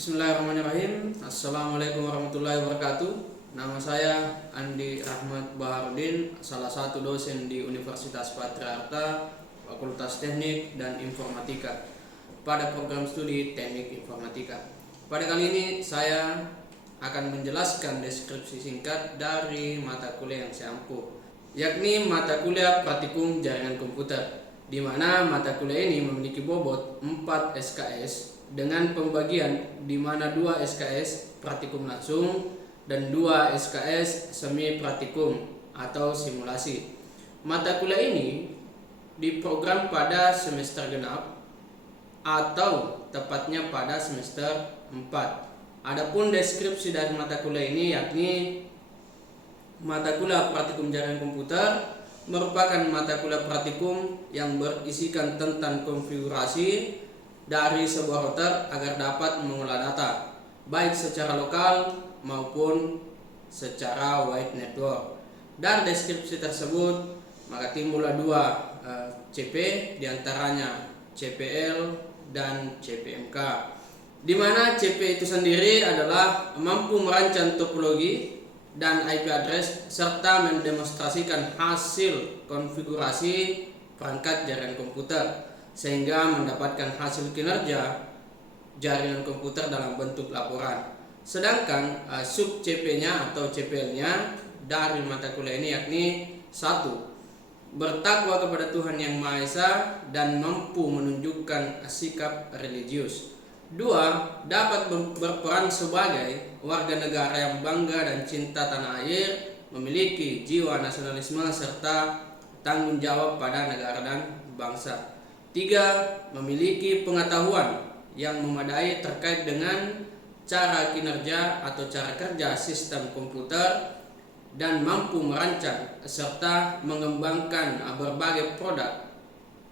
Bismillahirrahmanirrahim. Assalamualaikum warahmatullahi wabarakatuh. Nama saya Andi Ahmad Baharudin, salah satu dosen di Universitas Patriarta, Fakultas Teknik dan Informatika pada program studi Teknik Informatika. Pada kali ini saya akan menjelaskan deskripsi singkat dari mata kuliah yang saya ampuh, yakni mata kuliah Praktikum Jaringan Komputer, di mana mata kuliah ini memiliki bobot 4 SKS dengan pembagian di mana 2 SKS praktikum langsung dan 2 SKS semi praktikum atau simulasi. Mata kuliah ini diprogram pada semester genap atau tepatnya pada semester 4. Adapun deskripsi dari mata kuliah ini yakni mata kuliah Praktikum Jaringan Komputer merupakan mata kuliah praktikum yang berisikan tentang konfigurasi dari sebuah router agar dapat mengolah data baik secara lokal maupun secara wide network. Dan deskripsi tersebut maka timbullah 2 CP, diantaranya CPL dan CPMK, di mana CP itu sendiri adalah mampu merancang topologi dan IP address serta mendemonstrasikan hasil konfigurasi perangkat jaringan komputer sehingga mendapatkan hasil kinerja jaringan komputer dalam bentuk laporan. Sedangkan sub CP-nya atau CPL-nya dari mata kuliah ini yakni 1. Bertakwa kepada Tuhan Yang Maha Esa dan mampu menunjukkan sikap religius. 2. Dapat berperan sebagai warga negara yang bangga dan cinta tanah air, memiliki jiwa nasionalisme serta tanggung jawab pada negara dan bangsa. 3. Memiliki pengetahuan yang memadai terkait dengan cara kinerja atau cara kerja sistem komputer dan mampu merancang serta mengembangkan berbagai produk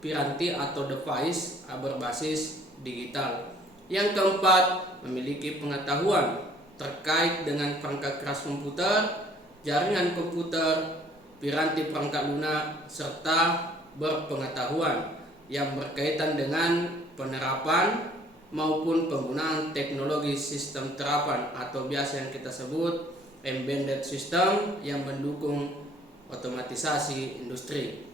piranti atau device berbasis digital. Yang keempat, memiliki pengetahuan terkait dengan perangkat keras komputer, jaringan komputer, piranti perangkat lunak, serta berpengetahuan yang berkaitan dengan penerapan maupun penggunaan teknologi sistem terapan atau biasa yang kita sebut embedded system yang mendukung otomatisasi industri.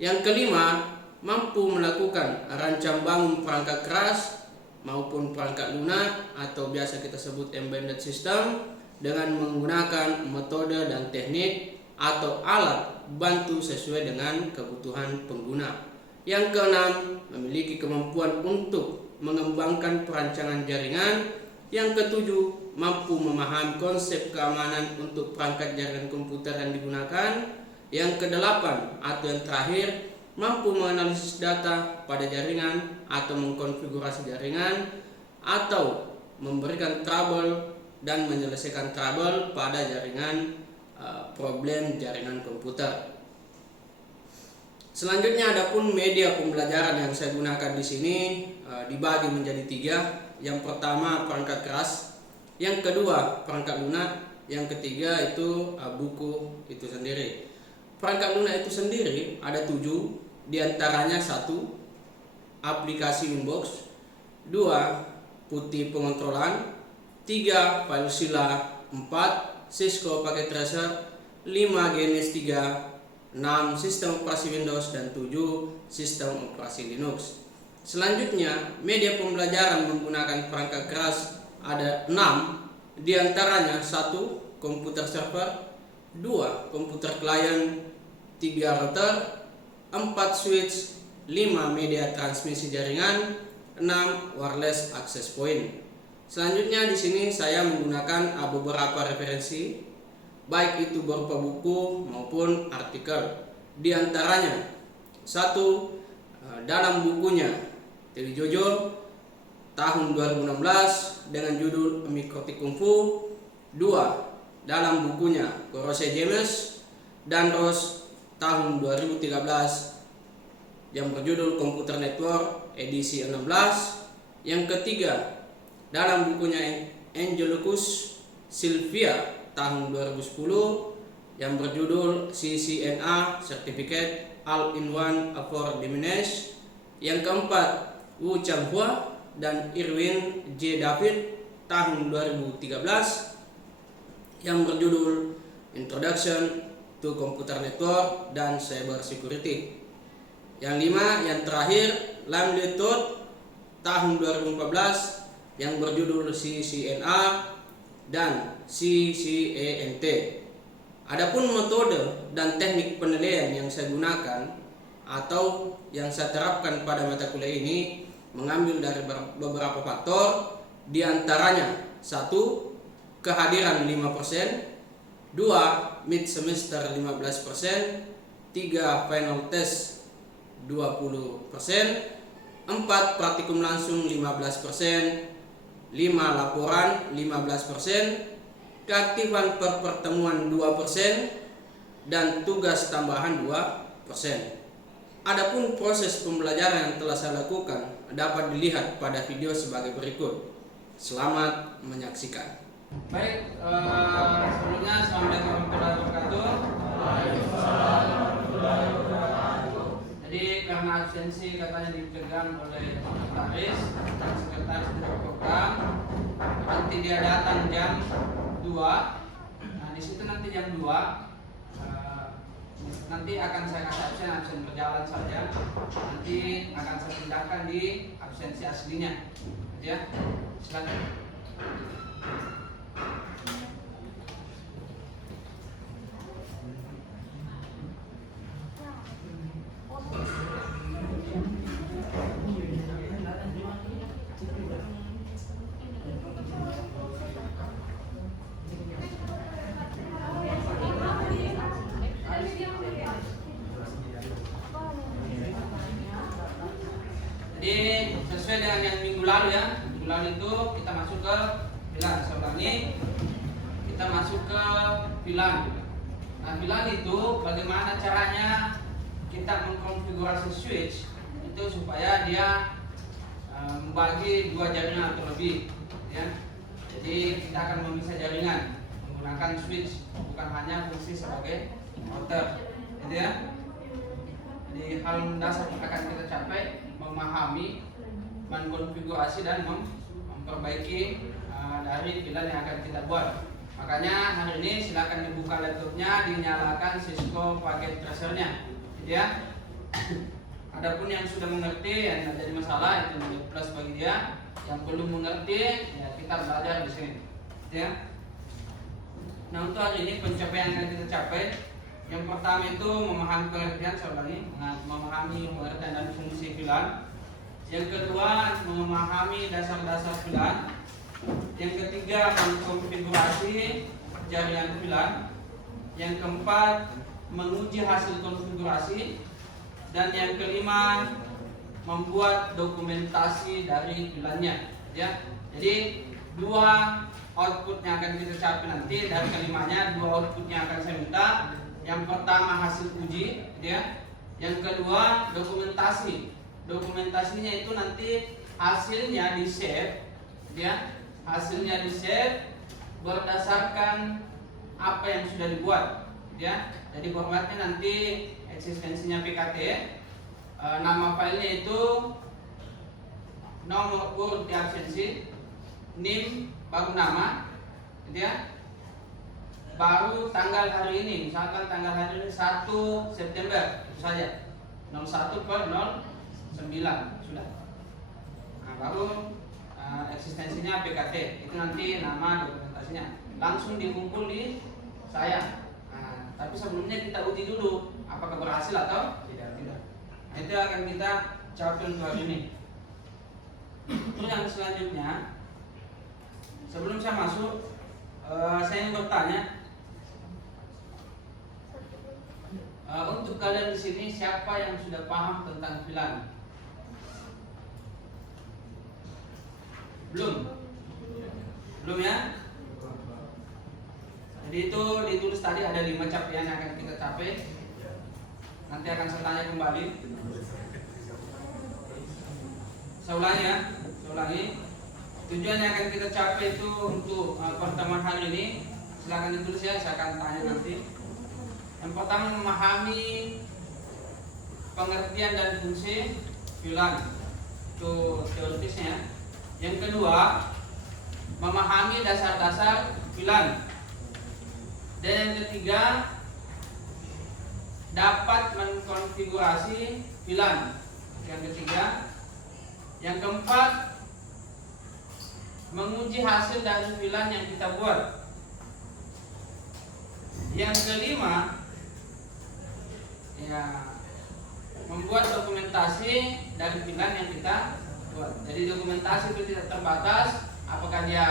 Yang kelima, mampu melakukan rancang bangun perangkat keras maupun perangkat lunak atau biasa kita sebut embedded system dengan menggunakan metode dan teknik atau alat bantu sesuai dengan kebutuhan pengguna. Yang keenam, memiliki kemampuan untuk mengembangkan perancangan jaringan. Yang ketujuh, mampu memahami konsep keamanan untuk perangkat jaringan komputer yang digunakan. Yang kedelapan atau yang terakhir, mampu menganalisis data pada jaringan atau mengkonfigurasi jaringan atau memberikan trouble dan menyelesaikan trouble pada jaringan problem jaringan komputer. Selanjutnya adapun media pembelajaran yang saya gunakan di sini dibagi menjadi 3. Yang pertama perangkat keras, yang kedua perangkat lunak, yang ketiga itu buku itu sendiri. Perangkat lunak itu sendiri ada 7, diantaranya 1. Aplikasi Winbox, 2. Putih pengontrolan, 3. Filezilla, 4. Cisco Packet Tracer, 5. Genesis 3, 6. Sistem operasi Windows, dan 7. Sistem operasi Linux. Selanjutnya media pembelajaran menggunakan perangkat keras ada 6, diantaranya 1. Komputer server, 2. Komputer klien, 3. Router, 4. Switch, 5. Media transmisi jaringan, 6. Wireless access point. Selanjutnya di sini saya menggunakan beberapa referensi, baik itu berupa buku maupun artikel. Di antaranya 1. Dalam bukunya Teddy Jojo tahun 2016 dengan judul Mikrotik Kung Fu. 2. Dalam bukunya Gorose James dan Ross tahun 2013 yang berjudul Computer Network edisi 16. Yang ketiga, dalam bukunya Angelicus Sylvia tahun 2010 yang berjudul CCNA Certificate All-in-One for Diminish. Yang keempat, Wu Changhua dan Irwin J. David tahun 2013 yang berjudul Introduction to Computer Network dan Cyber Security. Yang 5 yang terakhir Lamletut tahun 2014 yang berjudul CCNA dan CCANT. Adapun metode dan teknik penilaian yang saya gunakan atau yang saya terapkan pada mata kuliah ini mengambil dari beberapa faktor, di antaranya 1. Kehadiran 5%, 2. Mid semester 15%, 3. Final test 20%, 4. Praktikum langsung 15%, 5. Laporan 15%, keaktifan per pertemuan 2%, dan tugas tambahan 2%. Adapun proses pembelajaran yang telah saya lakukan dapat dilihat pada video sebagai berikut. Selamat menyaksikan. Baik, sebelumnya assalamualaikum warahmatullahi wabarakatuh. Jadi karena absensi katanya dipegang oleh sekretaris tidak program, nanti dia datang jam 2. Nah di situ nanti jam 2 nanti akan saya kasih absen berjalan saja. Nanti akan saya pindahkan di absensi aslinya. Ya, silakan. Jadi sesuai dengan yang minggu lalu ya, minggu lalu itu kita masuk ke VLAN. Saya ulangi, kita masuk ke VLAN. Nah VLAN itu bagaimana caranya kita mengkonfigurasi switch itu supaya dia membagi 2 jaringan atau lebih ya. Jadi kita akan memisah jaringan menggunakan switch, bukan hanya fungsi sebagai router gitu ya. Jadi hal mendasar yang akan kita capai memahami, mengkonfigurasi dan memperbaiki dari VLAN yang akan kita buat. Makanya hari ini silakan dibuka laptopnya, dinyalakan Cisco packet tracernya, gitu ya. Adapun yang sudah mengerti yang tidak jadi masalah, itu menjadi plus bagi dia. Yang belum mengerti ya kita belajar di sini, gitu ya. Nah untuk hari ini pencapaian yang kita capai, yang pertama itu memahami pengertian, memahami pengertian dan fungsi VLAN. Yang kedua memahami dasar-dasar VLAN. Yang ketiga mengkonfigurasi jaringan VLAN. Yang keempat menguji hasil konfigurasi. Dan yang kelima membuat dokumentasi dari VLAN-nya. Ya, jadi 2 output yang akan kita capai nanti dari kelimanya, 2 output yang akan saya minta. Yang pertama hasil uji, ya. Yang kedua dokumentasi. Dokumentasinya itu nanti hasilnya di save, ya. Hasilnya di save berdasarkan apa yang sudah dibuat, ya. Jadi formatnya nanti eksistensinya PKT, nama filenya itu nomor urut di absensi, NIM baru nama, gitu ya. Baru tanggal hari ini, misalkan tanggal hari ini 1 September itu saja, 01/09 sudah. Nah, baru eksistensinya PKT, itu nanti nama dokumentasinya langsung dikumpul di saya. Nah, tapi sebelumnya kita uji dulu apakah berhasil atau tidak. Itu akan kita capai untuk hari ini. Terus yang selanjutnya, sebelum saya masuk, saya ingin bertanya. Untuk kalian di sini siapa yang sudah paham tentang VLAN? Belum ya? Jadi itu ditulis tadi ada 5 capaian yang akan kita capai. Nanti akan saya tanya kembali. Saya ulangi ya, Tujuan yang akan kita capai itu untuk pertemuan hari ini, silakan ditulis ya, saya akan tanya nanti. Yang pertama memahami pengertian dan fungsi VLAN, itu teoritisnya. Yang kedua memahami dasar-dasar VLAN. Dan yang ketiga, dapat mengkonfigurasi VLAN. Yang ketiga, yang keempat, menguji hasil dari VLAN yang kita buat. Yang kelima, ya, membuat dokumentasi dari VLAN yang kita buat. Jadi dokumentasi itu tidak terbatas, apakah dia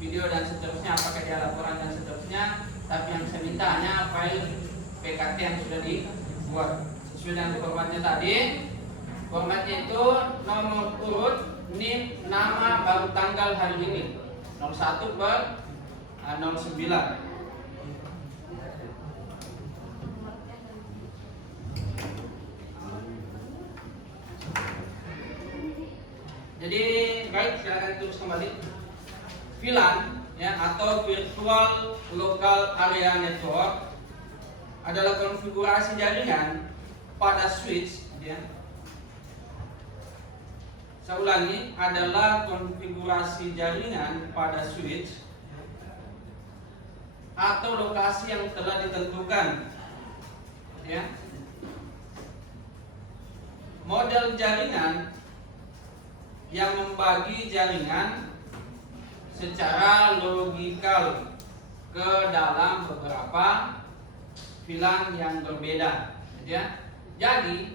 video dan seterusnya, apakah dia laporan dan seterusnya, tapi yang saya minta hanya file PKT yang sudah dibuat sesuai dengan formatnya tadi. Formatnya itu nomor urut, NIM, nama, baru tanggal hari ini 01 per 09. Jadi baik, silakan terus kembali. VLAN ya, atau Virtual Local Area Network adalah konfigurasi jaringan pada switch ya. Saya ulangi, adalah konfigurasi jaringan pada switch atau lokasi yang telah ditentukan ya. Model jaringan yang membagi jaringan secara logikal ke dalam beberapa VLAN yang berbeda ya. Jadi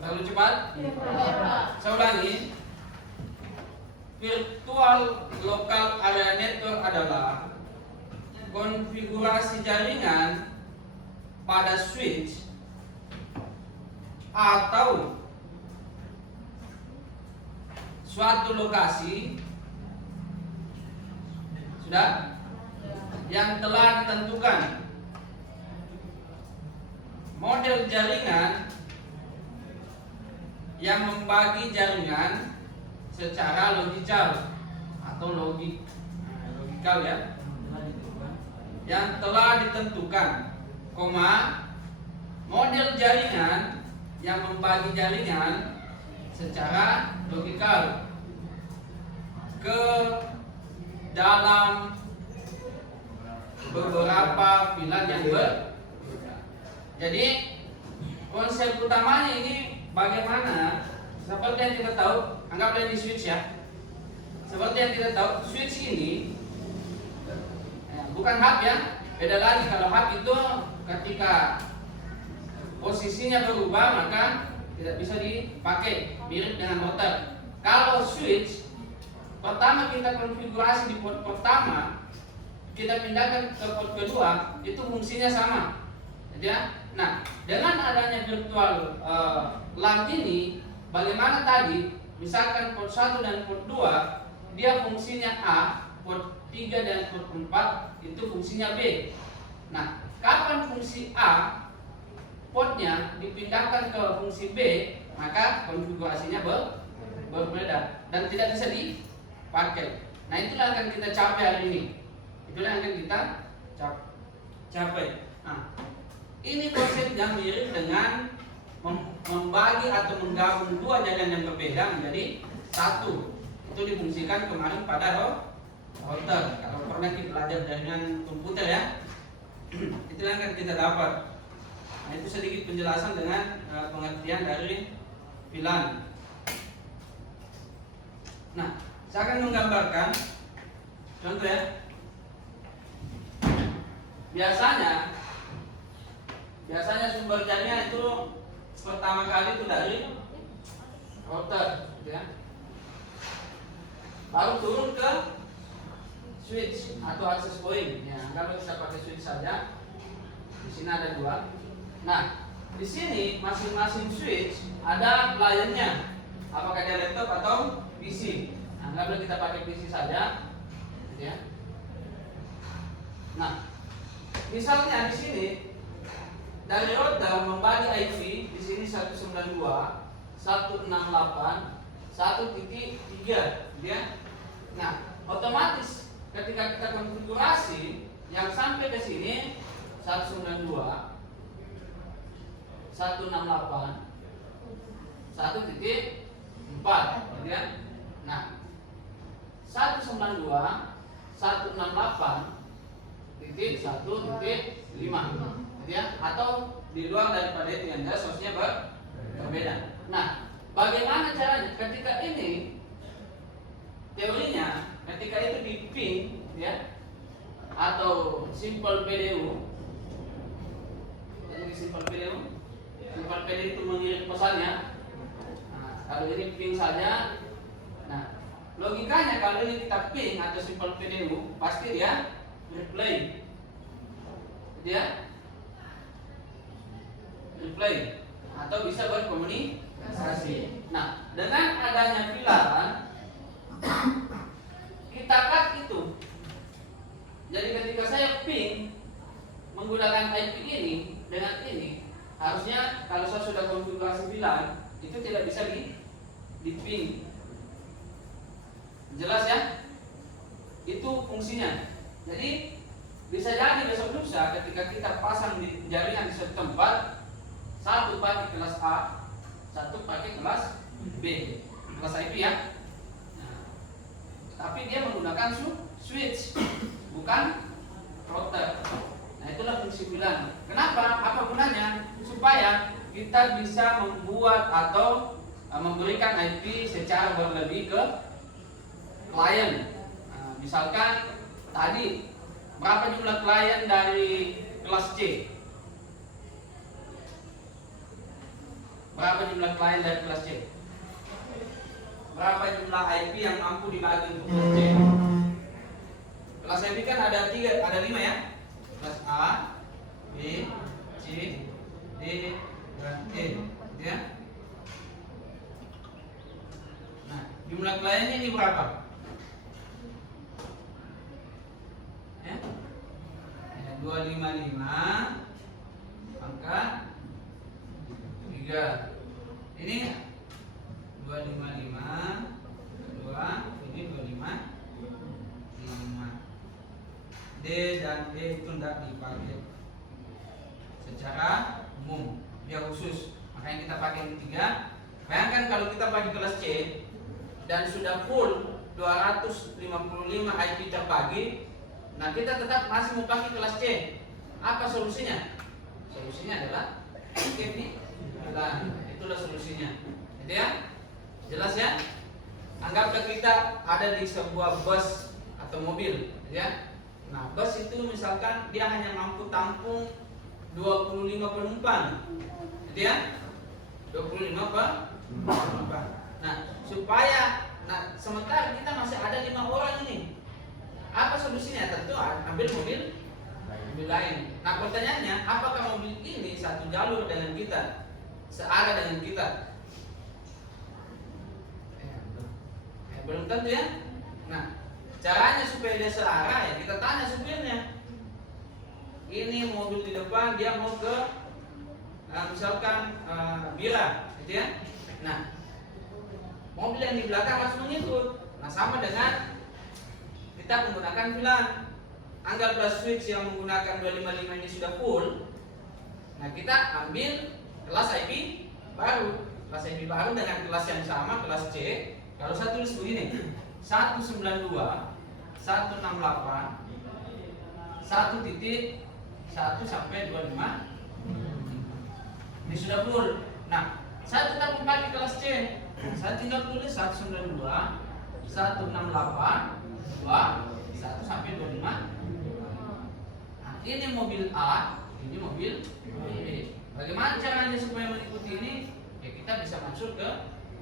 terlalu cepat? Saya ulangi, Virtual Local Area Network adalah konfigurasi jaringan pada switch atau suatu lokasi sudah yang telah ditentukan. Model jaringan yang membagi jaringan secara logikal atau logikal ya, yang telah ditentukan, model jaringan yang membagi jaringan secara logikal ke dalam beberapa VLAN yang berbeda. Jadi konsep utamanya ini bagaimana, seperti yang kita tahu, anggaplah ini switch ya. Seperti yang kita tahu, switch ini bukan hub ya, beda lagi. Kalau hub itu ketika posisinya berubah maka tidak bisa dipakai, mirip dengan router. Kalau switch, pertama kita konfigurasi di port pertama, kita pindahkan ke port kedua, itu fungsinya sama. Ya. Nah, dengan adanya virtual LAN ini, bagaimana tadi, misalkan port 1 dan port 2, dia fungsinya A, port 3 dan port 4 itu fungsinya B. Nah, kapan fungsi A portnya dipindahkan ke fungsi B, maka konfigurasinya berbeda dan tidak bisa dipakai. Nah, itulah yang akan kita capai hari ini. Itulah yang akan kita capai. Nah, ini konsep yang mirip dengan membagi atau menggabung dua jaringan yang berbeda menjadi satu. Itu difungsikan kemarin pada router. Kalau pernah kita belajar jaringan komputer ya, itulah yang akan kita dapat. Nah, itu sedikit penjelasan dengan pengertian dari VLAN. Nah, saya akan menggambarkan contoh ya. Biasanya sumber jaringan itu pertama kali itu dari router, gitu ya. Baru turun ke switch atau access point. Ya, kalau kita pakai switch saja, di sini ada dua. Nah, di sini masing-masing switch ada kliennya. Apakah dia laptop atau PC? Nah, kalau kita pakai PC saja, gitu ya. Nah, misalnya di sini dari router membagi IP di sini 192, 168, 1.3, ya. Nah, otomatis ketika kita konfigurasi yang sampai ke sini 192, 168, 1.4, gitu ya. Nah, 192.168.1.5 ya, atau di luar daripada itu yang jelas source-nya berbeda. Nah, bagaimana caranya ketika ini teorinya ketika itu di ping ya atau simple PDU. Jadi simple PDU itu mengirim pesannya. Nah, kalau ini ping saja. Nah, logikanya kalau ini kita ping atau simple PDU pasti dia reply. Dia reply atau bisa berkomunikasi. Nah, dengan adanya VLAN kita cut itu. Jadi ketika saya ping menggunakan IP ini dengan ini, harusnya kalau saya sudah konfigurasi VLAN itu tidak bisa di ping. Jelas ya? Itu fungsinya. Jadi bisa jadi besok lusa ketika kita pasang di jaringan di suatu tempat, satu pakai kelas A, satu pakai kelas B, kelas IP ya. Nah, tapi dia menggunakan switch, bukan router. Nah, itulah fungsi VLAN. Kenapa? Apa gunanya? Supaya kita bisa membuat atau memberikan IP secara berlebih ke klien. Nah, misalkan tadi berapa jumlah klien dari kelas C? Berapa jumlah klien dari kelas C? Berapa jumlah IP yang mampu dibagi untuk kelas C? Kelas IP kan ada 5 ya. Kelas A, B, C, D, dan E, ya. Nah, jumlah kliennya ini berapa? Ya. 255 angka 3. Ini 255 2, ini 255. D dan E itu tidak dipakai secara umum, dia khusus. Makanya kita pakai yang 3. Bayangkan kalau kita pakai kelas C dan sudah full 255 IP terbagi, nah kita tetap masih mau pakai kelas C. Apa solusinya? Solusinya adalah ini. Nah, itulah solusinya. Gitu ya? Jelas ya? Anggaplah kita ada di sebuah bus atau mobil, ya. Nah, bus itu misalkan dia hanya mampu tampung 25 penumpang. Gitu ya? 25 penumpang. Nah, supaya sementara kita masih ada 5 orang ini. Apa solusinya? Tentu ambil mobil lain. Nah, pertanyaannya, apakah mobil ini satu jalur dengan kita? Searah dengan kita? Belum tentu ya. Nah, caranya supaya dia searah ya kita tanya supirnya. Ini mobil di depan dia mau ke misalkan Bira, gitu ya. Nah, mobil yang di belakang harus mengikut. Nah, sama dengan kita menggunakan VLAN. Anggaplah switch yang menggunakan 255 ini sudah full. Nah, kita ambil kelas IP baru. Kelas IP baru dengan kelas yang sama, kelas C. Kalau saya tulis begini, 192, 168, 1.1 sampai 25. Ini sudah full. Nah, saya tetap memakai kelas C. Saya tinggal tulis 192, 168, 1 sampai 25. Nah, ini mobil A, ini mobil B. Bagaimana caranya supaya mengikuti ini? Ya kita bisa masuk ke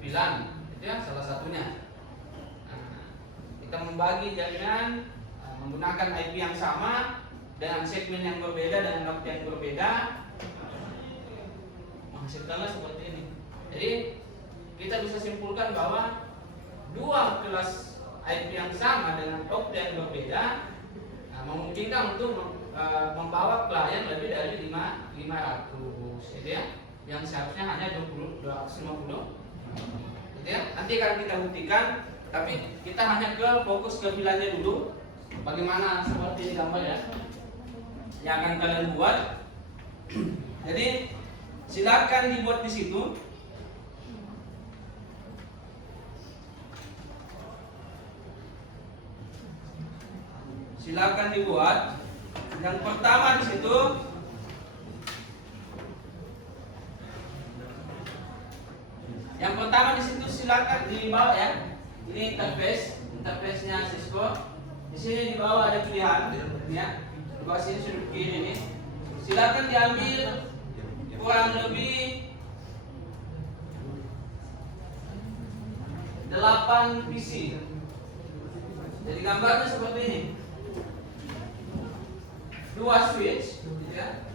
VLAN. Itu yang salah satunya. Nah, kita membagi jaringan menggunakan IP yang sama dengan segmen yang berbeda dan waktu yang berbeda, menghasilkanlah seperti ini. Jadi kita bisa simpulkan bahwa dua kelas IP yang sama dengan waktu yang berbeda memungkinkan untuk membawa klien lebih dari 500, gitu ya, yang seharusnya hanya 250. Gitu ya. Nanti akan kita buktikan, tapi kita hanya fokus ke VLAN-nya dulu. Bagaimana seperti ini gambar ya yang akan kalian buat. Jadi silakan dibuat di situ. silakan dibuat. Yang pertama di situ silakan di bawah ya. Ini interface-nya Cisco. Di sini di bawah ada pilihan ya. Di bawah sini sudut kiri ini. Silakan diambil kurang lebih 8 PC. Jadi gambarnya seperti ini. 2 switch ya.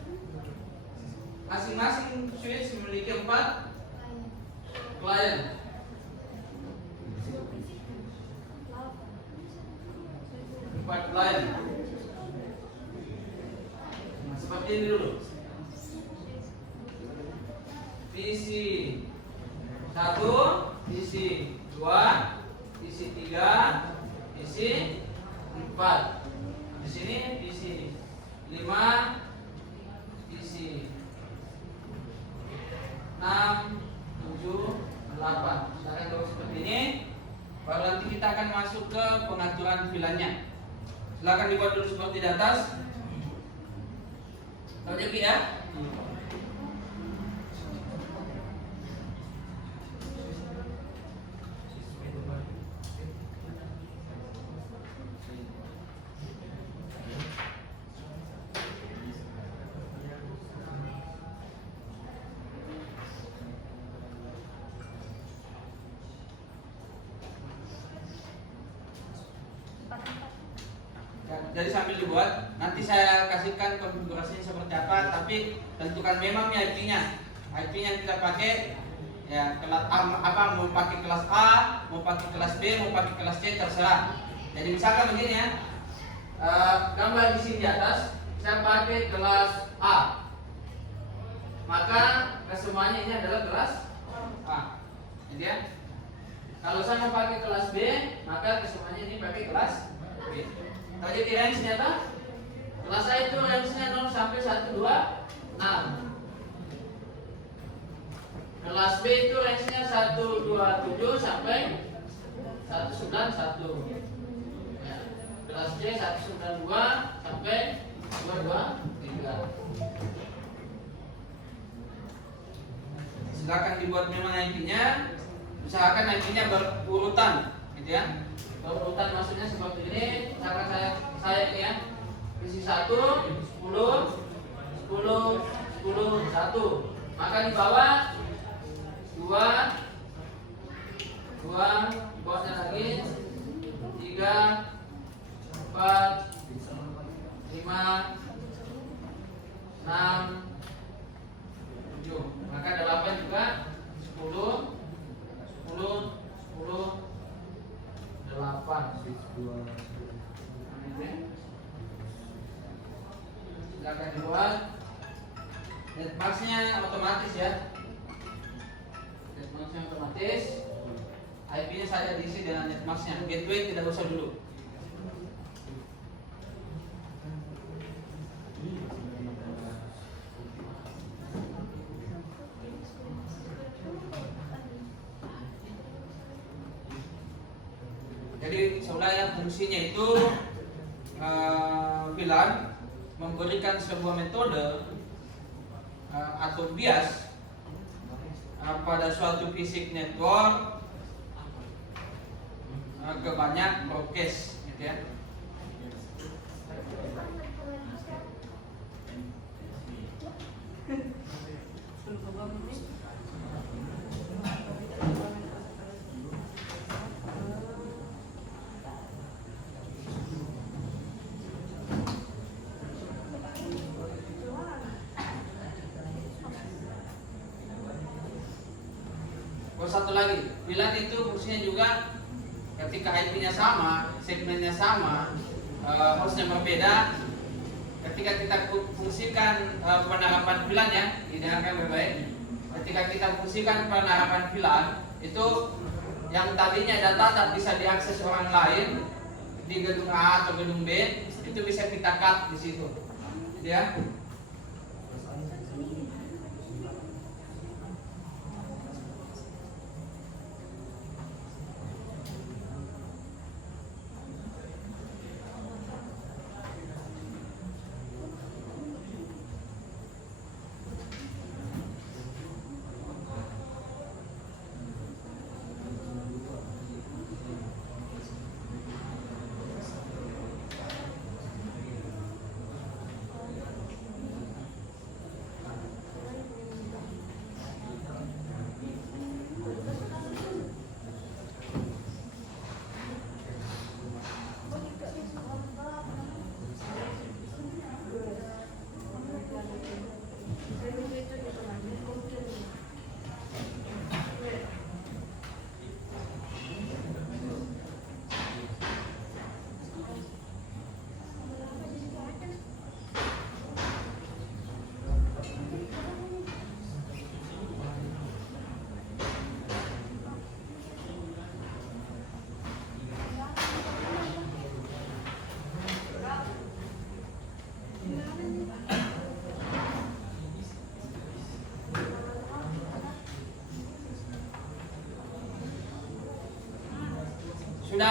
Masing-masing switch memiliki 4 klien. Nah, seperti ini dulu. PC 1, PC 2, PC 3, PC 4. Di sini PC 5, PC 6, 7, 8. Silakan terus seperti ini. Baru nanti kita akan masuk ke pengaturan VLAN-nya. Silakan dibuat dulu seperti di atas. Tahu jadi ya? Jadi sambil dibuat, nanti saya kasihkan konfigurasinya seperti apa, tapi tentukan memang IP-nya. IP yang kita pakai ya kelas apa, mau pakai kelas A, mau pakai kelas B, mau pakai kelas C, terserah. Jadi misalkan begini ya, gambar di sini di atas saya pakai kelas A, maka kesemuanya ini adalah kelas A, gitu ya. Kalau saya mau pakai kelas B, maka kesemuanya ini pakai kelas B. Jadi range-nya apa? Kelas A itu range-nya 0 sampai 126. Kelas B itu range-nya 127 sampai 191. Ya. Kelas C 192 sampai 223. Silakan dibuat memang IP-nya. Usahakan IP-nya berurutan, gitu ya. Urutan maksudnya seperti ini. Misalkan saya ini ya, PC 1 10 10 10 1. Maka di bawah 2 2, bawahnya lagi 3 4 5 6 7. Maka 8 juga 10 10 10 8. Silakan dibuat. Netmask-nya otomatis ya. Netmask-nya otomatis. IP-nya saya diisi dengan netmask-nya. Gateway tidak usah dulu. Jadi sebenarnya fungsinya itu VLAN memberikan sebuah metode atau bias pada suatu fisik network ke banyak broadcast, gitu ya. Satu lagi, VLAN itu fungsinya juga ketika IP-nya sama, segmennya sama, hostnya berbeda. Ketika kita fungsikan penerapan VLAN ya, didengarkan baik-baik. Ketika kita fungsikan penerapan VLAN, itu yang tadinya data tak bisa diakses orang lain di gedung A atau gedung B, itu bisa kita cut di situ, ya.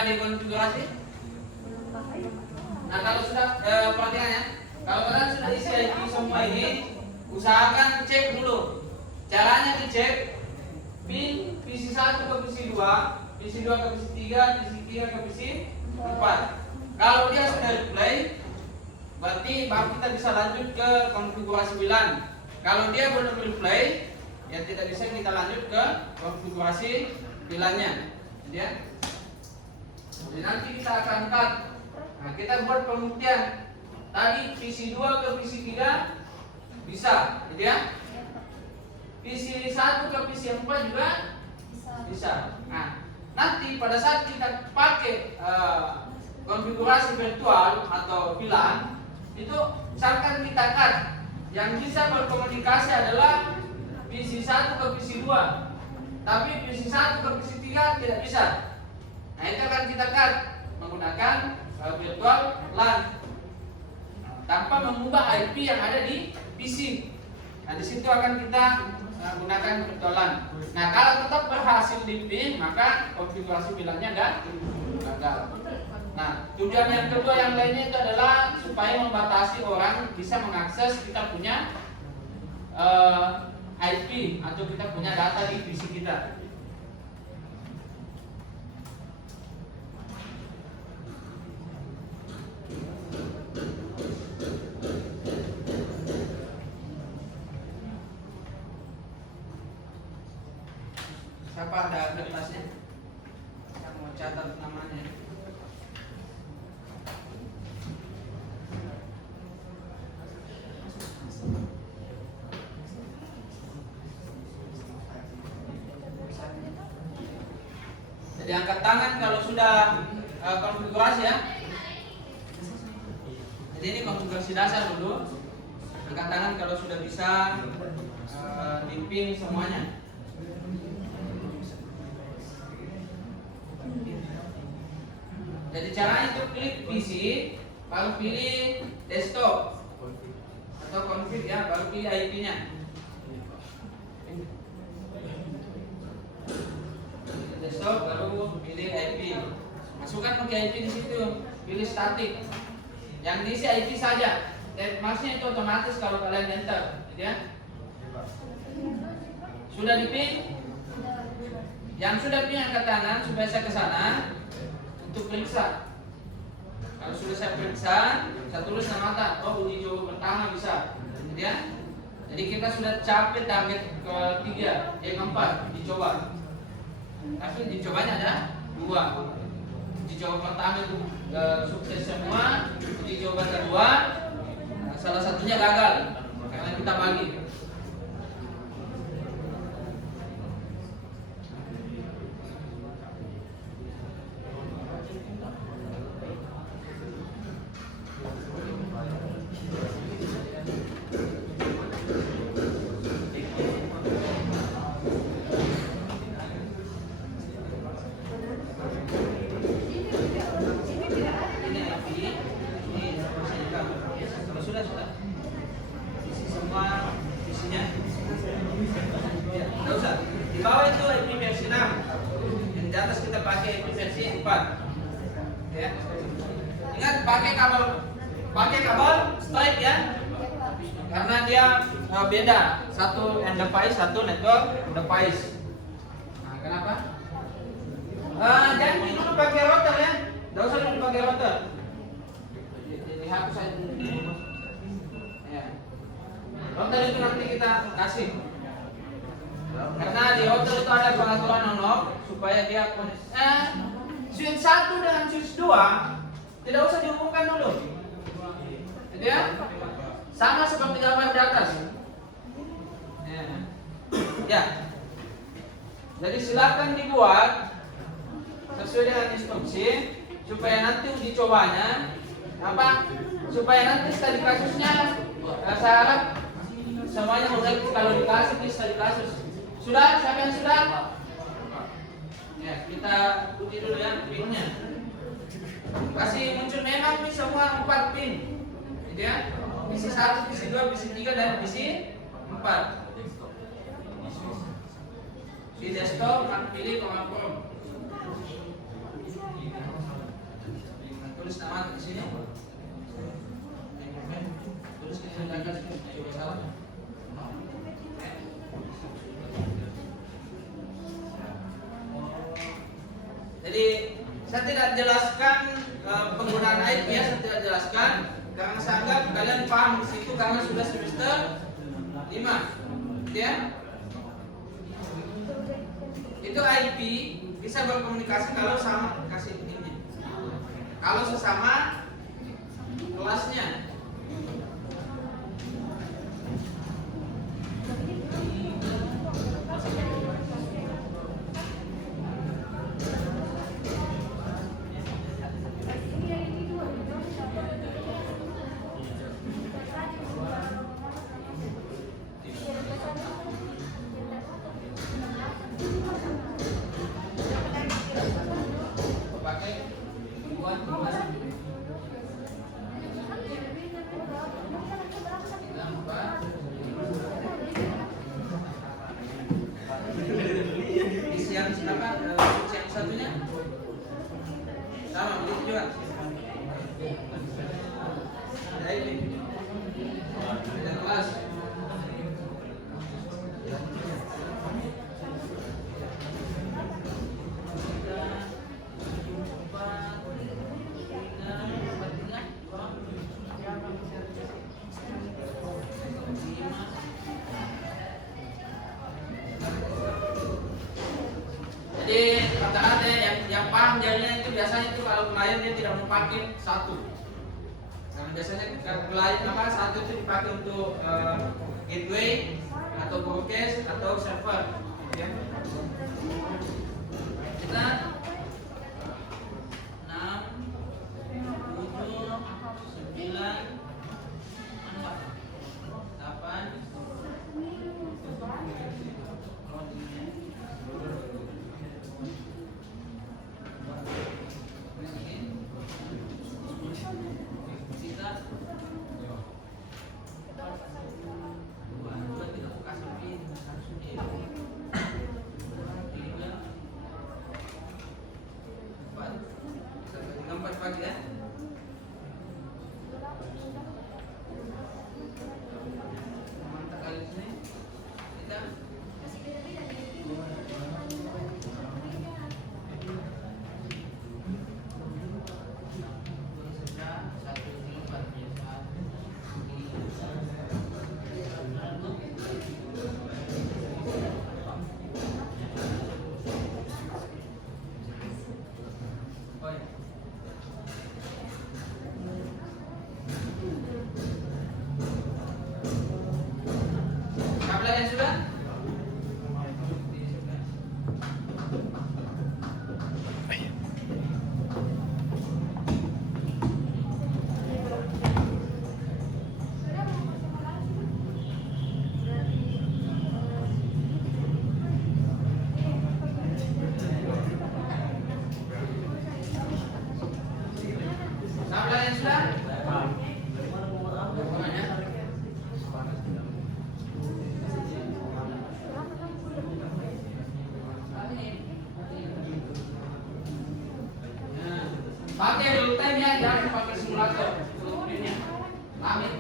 Sudah dikonfigurasi? Nah, kalau sudah perhatikan ya. Kalau kalian sudah isi IP semua ini, usahakan cek dulu. Caranya dicek pin PC1 ke PC2, PC2 ke PC3, PC3 ke PC4. Kalau dia sudah replay, berarti baru kita bisa lanjut ke konfigurasi WLAN. Kalau dia belum replay, ya tidak bisa kita lanjut ke konfigurasi WLAN-nya. Ya. Jadi nanti kita akan cut. Nah, kita buat pembuktian. Tadi PC2 ke PC3 bisa, gitu ya. PC1 ke PC4 juga bisa. Nah, nanti pada saat kita pakai konfigurasi virtual atau WLAN, itu misalkan kita cut, yang bisa berkomunikasi adalah PC1 ke PC2, tapi PC1 ke PC3 tidak bisa. Nah, itu akan kita cut menggunakan virtual LAN tanpa mengubah IP yang ada di PC. Nah, di situ akan kita gunakan virtual LAN. Nah, kalau tetap berhasil di PIN, maka konfigurasi WLAN-nya gagal. Nah, tujuan yang kedua yang lainnya itu adalah supaya membatasi orang bisa mengakses kita punya IP atau kita punya data di PC kita. Siapa ada kertasnya? Yang mau catat namanya? Jadi angkat tangan kalau sudah konfigurasi ya. Jadi ini konfigurasi dasar dulu. Angkat tangan kalau sudah bisa di-pin semuanya. Jadi cara itu klik PC, baru pilih desktop atau config ya, baru pilih IP-nya. Desktop baru pilih IP. Masukkan pakai IP di situ, pilih static. Yang diisi IP saja. Dan maksudnya itu otomatis kalau kalian enter, gitu ya. Sudah di-pin? Yang sudah pin angkat tangan supaya saya ke sana untuk periksa. Kalau sudah saya periksa, saya tulis nama oh uji coba pertama bisa, gitu ya. Jadi kita sudah capai target ketiga, yang keempat dicoba. Tapi dicobanya ada dua. Uji coba pertama itu sukses semua, uji coba kedua salah satunya gagal karena kita bagi. Ya. Ingat pakai kabel straight ya, karena dia beda, satu end device, satu network device. Nah, kenapa? Jangan dulu pakai router ya, tidak usah dulu pakai router. Dihapus aja dulu. Ya. Router itu nanti kita kasih, karena di router itu ada pengaturan on-off supaya dia switch 1 dengan switch 2 tidak usah dihubungkan dulu, gitu ya? Sama seperti gambar di atas. Ya. Jadi silakan dibuat sesuai dengan instruksi supaya nanti uji cobanya supaya nanti studi kasusnya saya harap semuanya mengerti. Kalau dikasih di studi kasus sudah, siapa yang sudah? Ya, kita uji dulu ya pinnya. Kasih muncul memang nih semua 4 pin, gitu ya. PC 1, PC 2, PC 3 dan PC 4. Di desktop pilih command prompt. tulis nama di sini. Tulis di sini coba salah. Jadi saya tidak jelaskan penggunaan IP ya, saya tidak jelaskan karena saya anggap kalian paham di situ karena sudah semester 5, ya. Itu IP bisa berkomunikasi kalau sama kasih ini. Kalau sesama kelasnya. Jadi kata-kata yang paham jadinya itu biasanya itu kalau klien dia tidak mau pakai satu. Nah, biasanya klien apa satu itu dipakai untuk gateway atau broadcast atau server. Ya. Kita 6, 7, 9, 8. Pagi ya. Mantap kali sini. Kita pakai real time ya, jangan pakai simulator. Amin.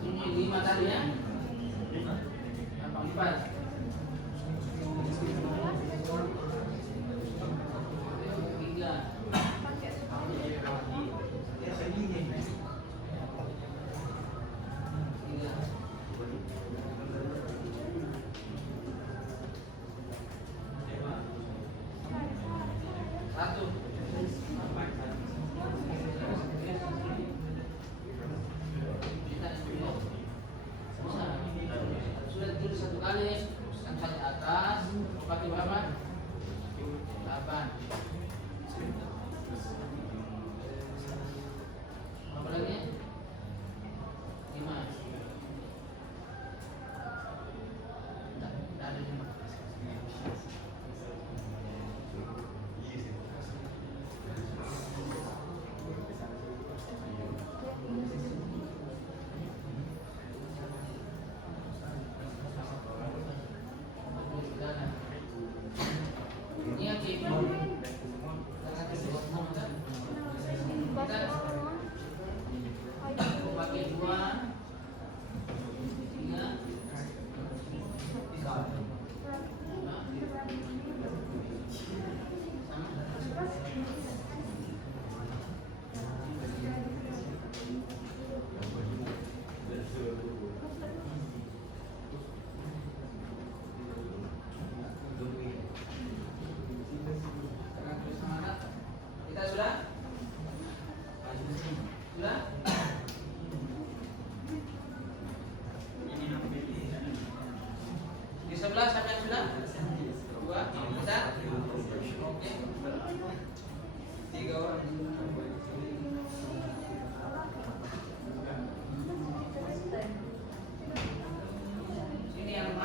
Ini 5 tadi ya. 4.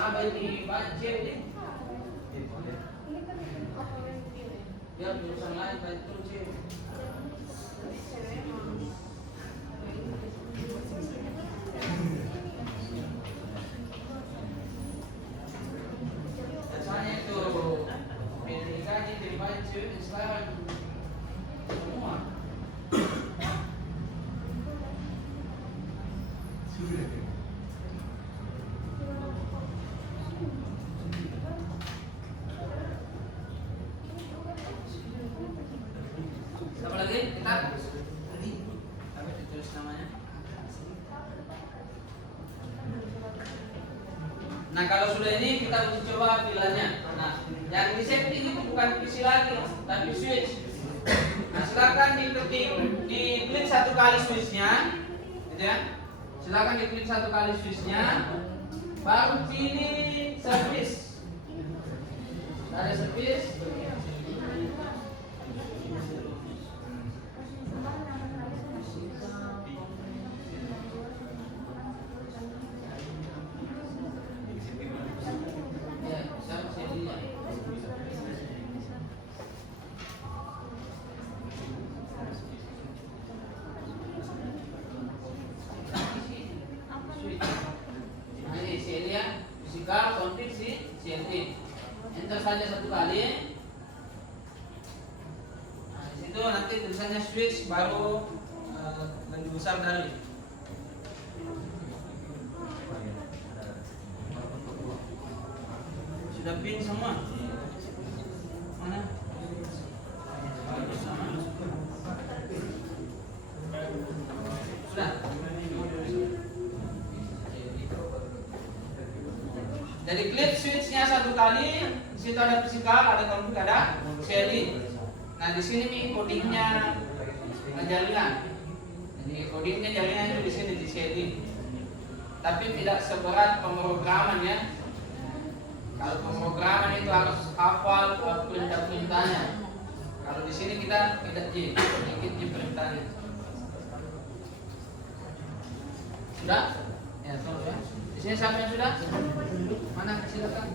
apa ini baca ini? Biar jurusan lain bantu cewek. Biasanya itu pendidikan ini diterima cewek dan sekarang semua. Apa lagi? Kita tadi apa ditulis namanya? Nah kalau sudah ini kita uji coba pilihannya. Nah yang di setting itu bukan PC lagi, tapi switch. Nah silakan diklik satu kali switchnya, gitu ya. Silakan diklik satu kali switchnya, baru pilih service. Ada service. Ya, siapa sedianya? Ini Celia, fisikal, konflik si CLT. Enter saja satu kali. Nah, di situ nanti tulisannya switch baru lebih besar dari. Sudah pin semua. Mana? Sama. Sudah. Jadi klik switchnya satu kali, di situ ada fisikal, ada konflik, ada CLI. Nah di sini nih codingnya jaringan. Jadi codingnya jaringan itu di sini di CLI. Tapi tidak seberat pemrograman ya. Kalau pemrograman itu harus hafal perintah-perintahnya. Kalau di sini kita tidak sedikit perintahnya. Sudah? Ya, tolong ya. Di sini siapa yang sudah? Mana? Silakan.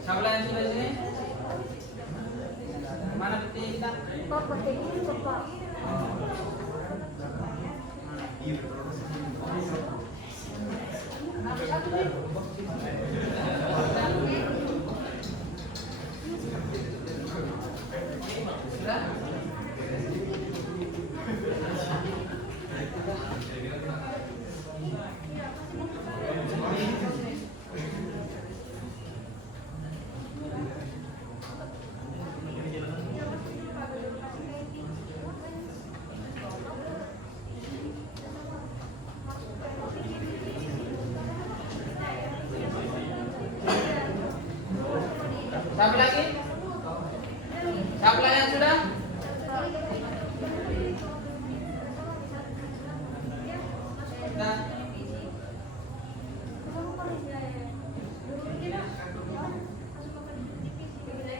Siapa yang sudah di sini? Mana bukti kita? Papa, ini Papa. Sudah? Siapa lagi? Siapa lagi yang sudah? Sudah.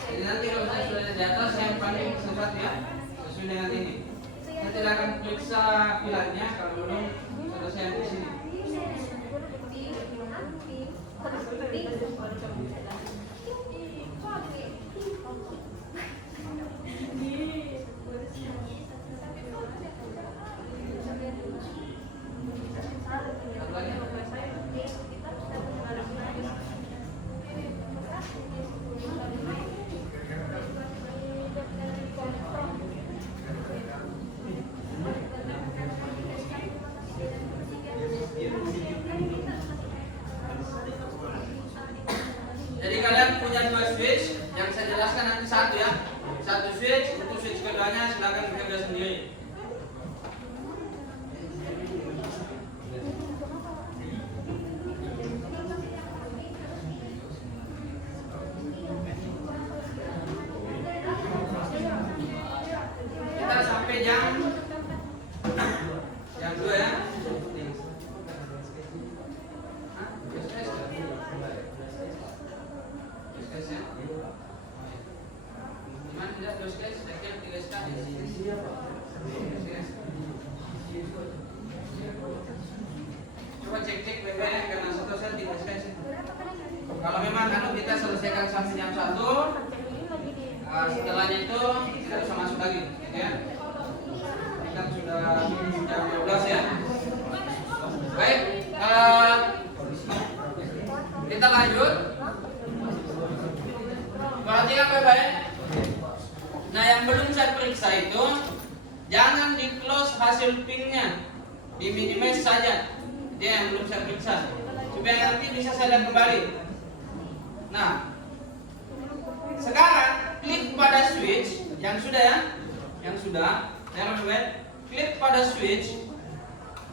Jadi nanti kalau saya sudah di atas yang paling sesuatu ya sesuai dengan ini. Nanti akan periksa pilarnya kalau belum selesai yang di sini. biarkan sampai jam 1. Setelahnya itu tidak usah masuk lagi, ya. Ini kan sudah jam 12 ya. Baik, kita lanjut. Perhatikan baik-baik. Nah, yang belum saya periksa itu jangan di close hasil pingnya, di minimize saja. Dia yang belum saya periksa, supaya nanti bisa saya lihat kembali. Nah, sekarang klik pada switch yang sudah ya, yang sudah. Jangan lupa klik pada switch,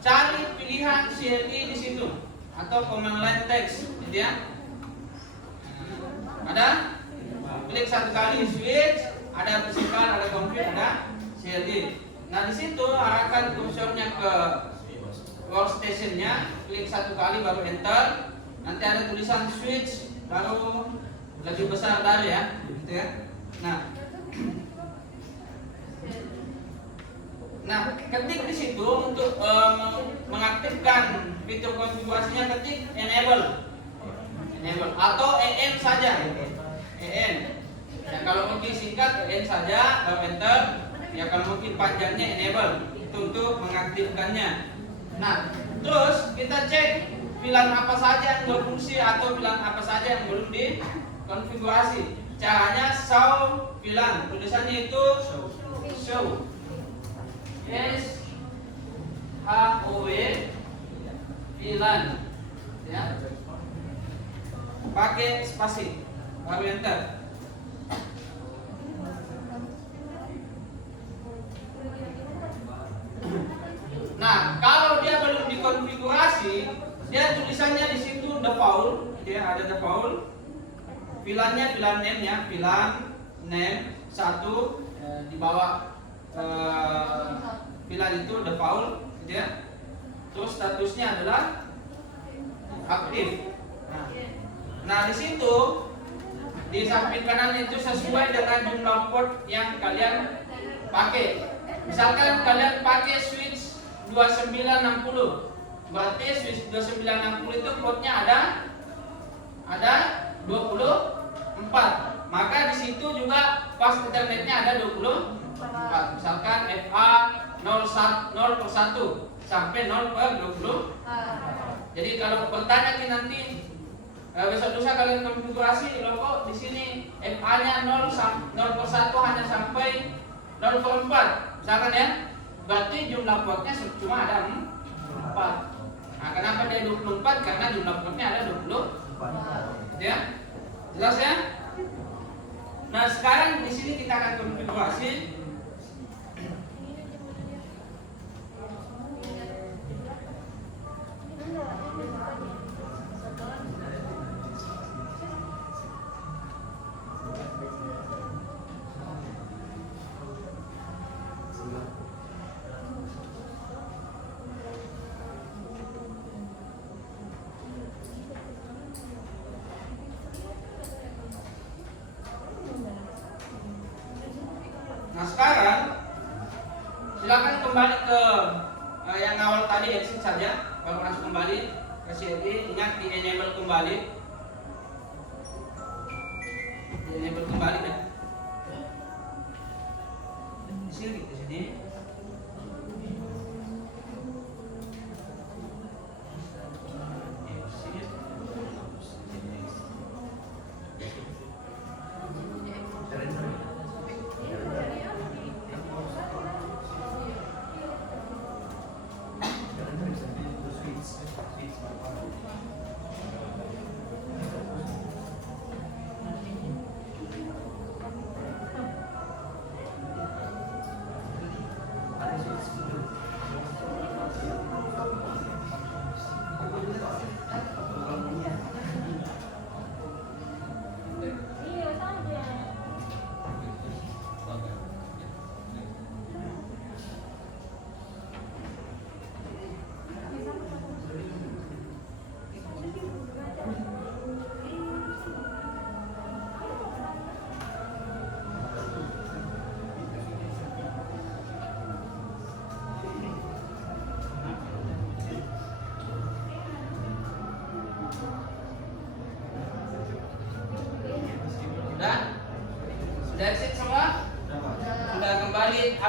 cari pilihan CLI di situ atau command line text, gitu ya. Ada? Klik satu kali switch, ada physical, ada config, ada CLI. Nah, di situ arahkan kursornya ke workstation-nya, klik satu kali baru enter. Nanti ada tulisan switch baru lebih besar dari ya, gitu ya. Nah, ketik di situ untuk mengaktifkan fitur konfigurasinya, ketik enable atau en saja, en. Ya, kalau mungkin singkat en saja, baru enter. Ya, kalau mungkin panjangnya enable, itu untuk mengaktifkannya. Nah, terus kita cek pilihan apa saja yang berfungsi atau pilihan apa saja yang belum dikonfigurasi. Caranya show pilihan, tulisannya itu show, S H O W pilihan, ya. Pakai spasi, baru enter. Nah, kalau dia belum dikonfigurasi, dia tulisannya di situ default, ya, ada default. Pilihannya pilihan name ya, pilihan name 1 di bawah pilihan itu default, gitu ya. Terus statusnya adalah aktif. Nah, di situ di samping kanan itu sesuai dengan jumlah port yang kalian pakai. Misalkan kalian pakai switch 2960, berarti switch 2960 itu portnya ada 24. Maka di situ juga pas internetnya ada 24. Misalkan FA 0/1 sampai 0/20. Jadi kalau bertanya nanti besok lusa kalian konfigurasi, loh kok di sini FA-nya 0/1 hanya sampai 0/4. Misalkan ya, berarti jumlah portnya cuma ada 4. Nah, kenapa dia 24? Karena jumlah portnya ada 24. Ya, jelas ya? Nah, sekarang di sini kita akan konfigurasi. Nah, sekarang silakan kembali ke yang awal tadi, exit saja. Kalau masuk kembali ke CLI, ingat di enable kembali. Di enable kembali ya. Di sini, di sini.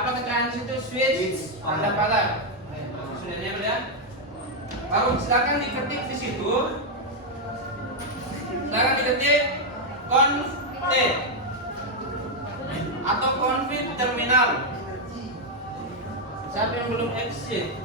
apa keterangan situ? Switch tanda pagar. Sudah nyampe ya? Baru silakan diketik di situ. Silakan diketik conf T atau config terminal. Siapa yang belum exit?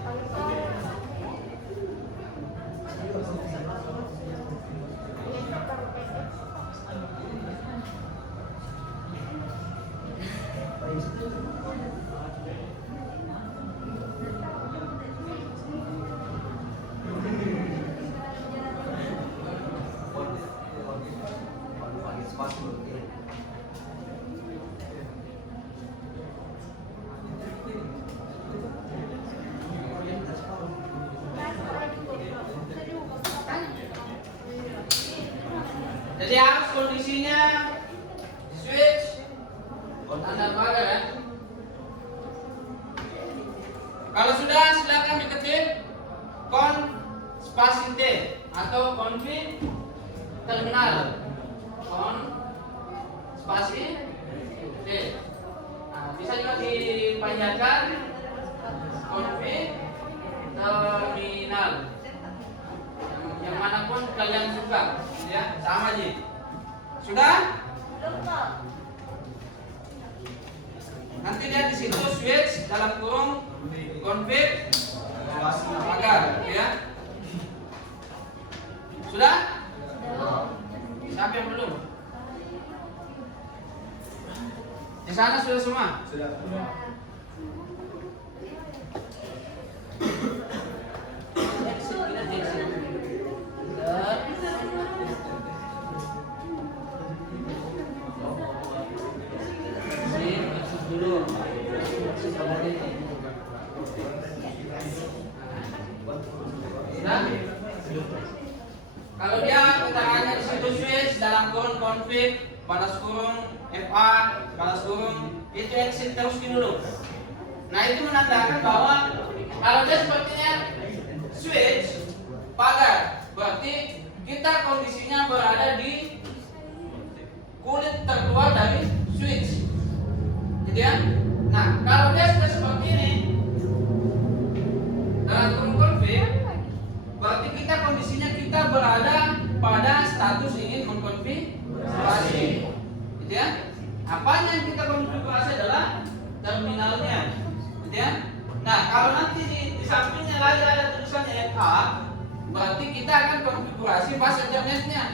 Jadi harus kondisinya switch tanda pagar ya. Kalau sudah silakan diketik conf spasi T atau config terminal. Conf spasi T. Nah, bisa juga dipanjangkan config terminal. Yang manapun kalian suka, ya sama aja. Sudah? Nanti lihat di situ switch dalam kurung config pagar, ya. Sudah? Siapa yang belum? Di sana sudah semua? Sudah. Kalau dia keterangannya di situ switch dalam kurung config balas kurung FA balas kurung itu exit terus dulu. Nah itu menandakan bahwa kalau dia sepertinya switch pagar, berarti kita kondisinya berada di kulit terluar dari switch, gitu ya. Nah kalau dia sudah seperti ini dalam kurung config, berarti kita kondisinya kita berada pada status ingin mengkonfigurasi, gitu ya. Apanya yang kita konfigurasi adalah terminalnya, gitu ya. Nah kalau nanti di sampingnya lagi ada tulisannya FA, berarti kita akan konfigurasi bus Ethernetnya,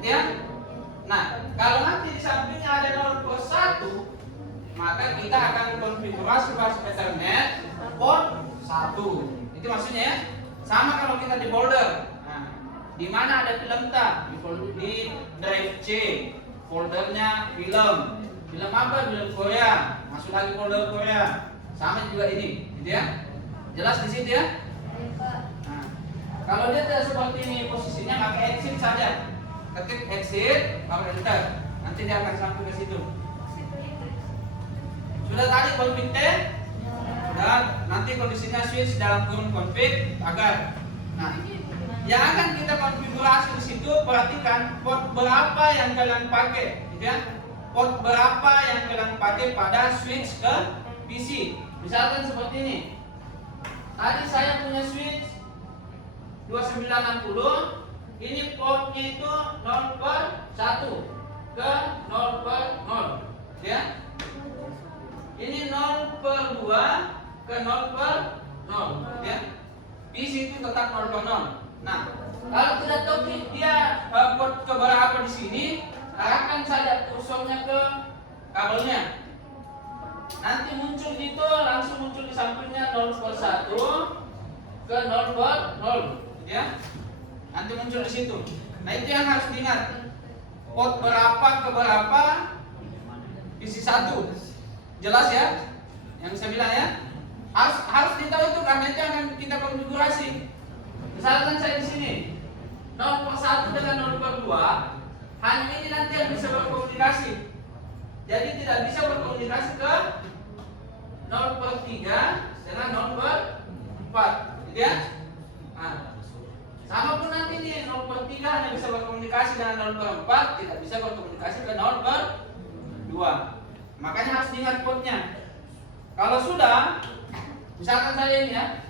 gitu ya. Nah kalau nanti di sampingnya ada 0/1, maka kita akan konfigurasi bus Ethernet port 1. Itu maksudnya ya. Sama kalau kita di folder. Nah, di mana ada film tab? Di drive C. Foldernya film. Film apa? Film Korea. Masuk lagi folder Korea. Sama juga ini, gitu ya. Jelas di situ ya? Nah, kalau dia tidak seperti ini posisinya, maka exit saja. Ketik exit, baru enter. Nanti dia akan sampai ke situ. Sudah tadi config T, dan nanti kondisinya switch dalam kurung config pagar. Nah, yang akan kita konfigurasi di situ, perhatikan port berapa yang kalian pakai, gitu ya. Port berapa yang kalian pakai pada switch ke PC. Misalkan seperti ini. Tadi saya punya switch 2960. Ini portnya itu 0/1 ke 0/0, ya. Ini 0/2 ke 0/0, ya. PC itu tetap 0/0. Nah, kalau tidak tahu dia port keberapa di sini, arahkan saja kursornya ke kabelnya. Nanti muncul gitu, langsung muncul di sampingnya 0/1 ke 0/0, ya. Nanti muncul di situ. Nah, itu yang harus diingat. Port berapa ke berapa PC 1. Jelas ya? Yang saya bilang ya. Harus ditahu itu karena itu akan kita konfigurasi. Misalkan saya di sini 0/1 dengan 0/2, hanya ini nanti yang bisa berkomunikasi. Jadi tidak bisa berkomunikasi ke 0/3 dengan 0/4, gitu ya? Nah, sama pun nanti ini 0/3 hanya bisa berkomunikasi dengan 0/4, tidak bisa berkomunikasi ke 0/2. Makanya harus diingat portnya. Kalau sudah, misalkan saya ini ya,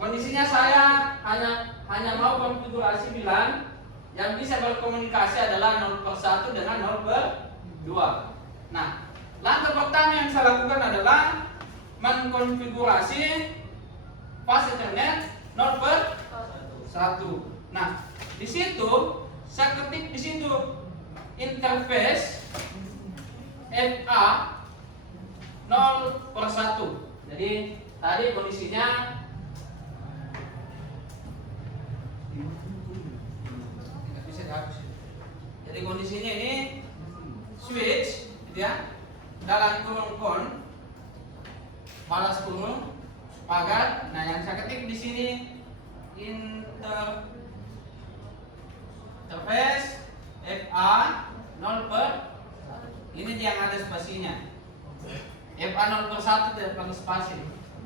kondisinya saya hanya mau konfigurasi bilan yang bisa berkomunikasi adalah 0/1 dengan 0/2. Nah, langkah pertama yang saya lakukan adalah mengkonfigurasi fast Ethernet 0/1. Nah, di situ saya ketik di situ interface FA 0/1. Jadi tadi kondisinya jadi kondisinya ini switch gitu ya, dalam kurung kon balas kurung pagar. Nah, yang saya ketik di sini interface FA 0/1. Ini yang ada spasinya. FA 0/1 tidak pakai spasi.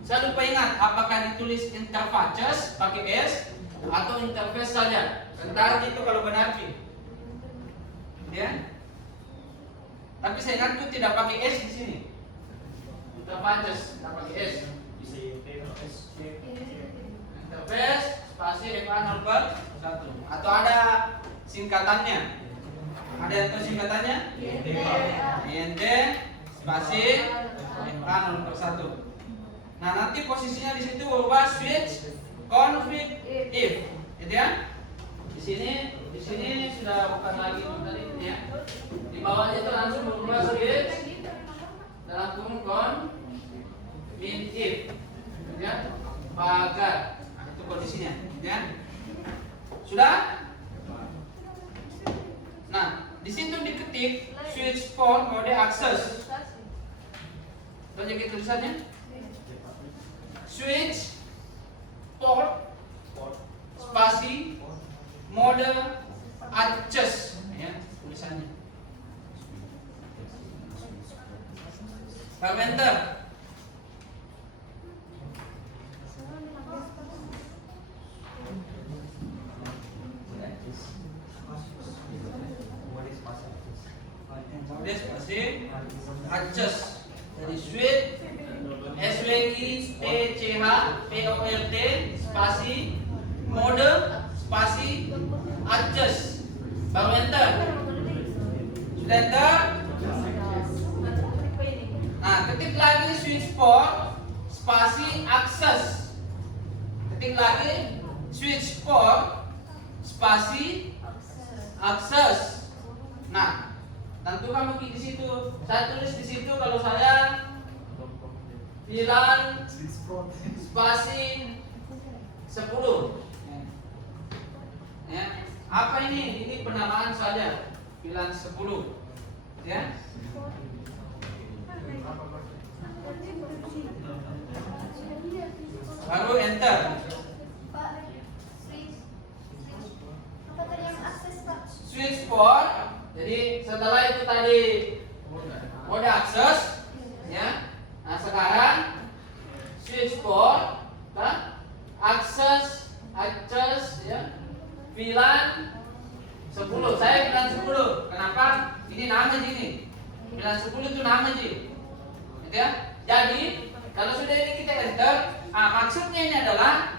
Saya lupa ingat apakah ditulis interfaces pakai S atau interface saja. Sebentar itu kalau benar sih. Ya. Tapi saya ingat itu tidak pakai S di sini. Interfaces tidak pakai S. Interface spasi FA 0/1 atau ada singkatannya. Ada yang tahu singkatannya? INT spasi FA 0/1. Nah, nanti posisinya di situ berubah switch config if, gitu ya. Di sini sudah bukan lagi tadi ya. Di bawahnya itu langsung berubah switch dalam kurung min if, gitu ya. Pagar. Nah, itu kondisinya, gitu ya. Sudah? Nah, di situ diketik switch port mode access. Banyak itu tulisannya. Switch port spasi mode access ya tulisannya. Kalau enter mode spasi access. Jadi switch SWITCH PORT spasi mode spasi adjust, baru enter. Sudah enter. Nah, ketik lagi switch port spasi access. Ketik lagi switch port spasi access. Nah, tentukan bukti di situ. Saya tulis di situ kalau saya VLAN spasi 10. Ya. Apa ini? Ini penamaan saja. VLAN 10. Ya. Baru enter. Switch port. Jadi setelah itu tadi mode akses, ya. Nah, sekarang switch port, akses ya. VLAN 10. Saya VLAN 10. Kenapa? Ini nama ini. VLAN 10 itu nama Ji. Gitu ya. Jadi, kalau sudah ini kita enter, maksudnya ini adalah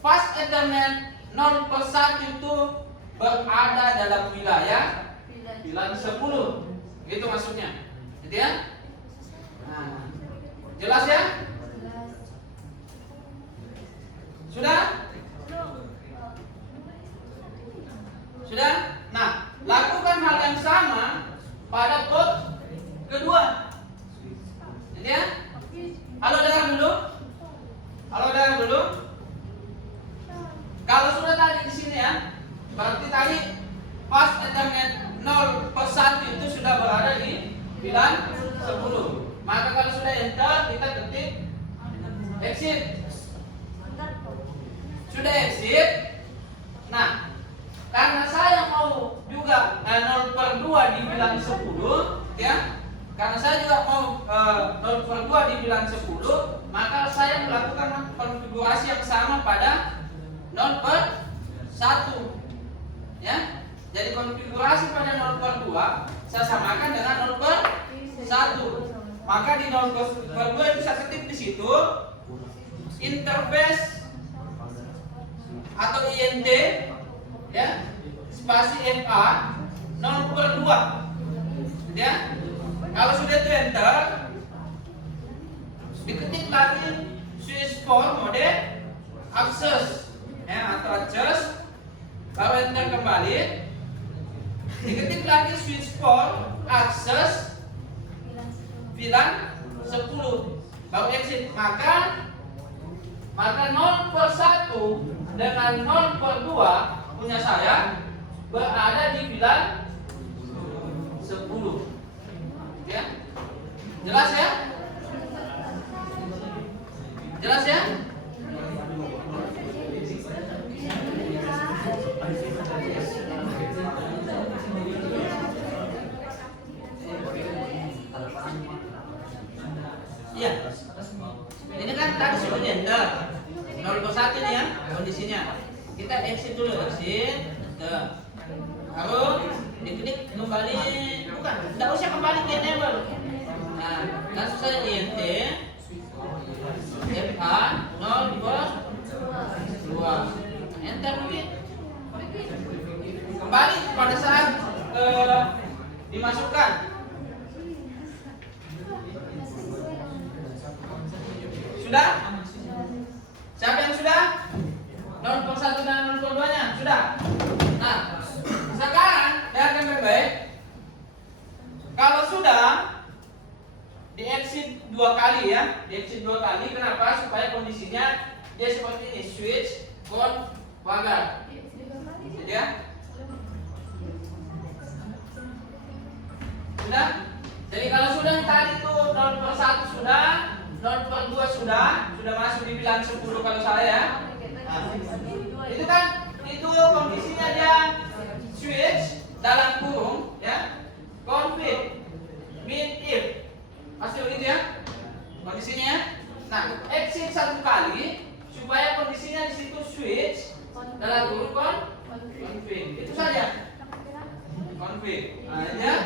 fast Ethernet 0/1 itu berada dalam wilayah VLAN 10. Gitu maksudnya. Gitu ya. Nah, jelas ya? Sudah? Sudah? Nah, lakukan hal yang sama pada port kedua. Jadi ya? Halo dengar dulu. Halo dengar dulu. Kalau sudah tadi di sini ya, berarti tadi fast Ethernet 0/1 itu sudah berada di VLAN 10. Maka kalau sudah enter, kita ketik exit. Sudah exit. Nah, karena saya mau juga 0/2 di VLAN 10, ya. Karena saya juga mau 0/2 di VLAN 10, maka saya melakukan konfigurasi yang sama pada 0/1. Ya. Jadi konfigurasi pada 0/2 saya samakan dengan 0/1. maka di 0/2 itu saya ketik di situ interface atau INT ya spasi FA 0/2 ya. Kalau sudah itu enter, diketik lagi switch port mode access ya atau adjust, baru enter kembali, diketik lagi switch port access VLAN 10 baru exit, maka 0/1 dengan 0/2 punya saya berada di VLAN 10 ya. Jelas ya? Jelas ya? Iya. Ini kan tadi sudah enter 0/1 ini ya kondisinya. Kita exit dulu, exit. Lalu diklik kembali, bukan, tidak usah kembali ke enable. Nah, langsung saja INT FA 0/2 enter begini. Kembali pada saat dimasukkan. Sudah? Siapa yang sudah? 0/1 dan 0/2 nya sudah. Nah, sekarang dengarkan baik-baik. Kalau sudah di exit 2 kali ya, di exit 2 kali. Kenapa? Supaya kondisinya dia seperti ini, switch configure. Jadi ya. Sudah? Jadi kalau sudah tadi itu 0/1 sudah, 0/2 sudah masuk di VLAN 10 kalau saya ya. Nah, itu kan itu kondisinya dia switch dalam kurung ya config min if pasti begitu ya kondisinya. Nah, exit 1 kali supaya kondisinya di situ switch dalam kurung config, itu saja config. Nah, ya.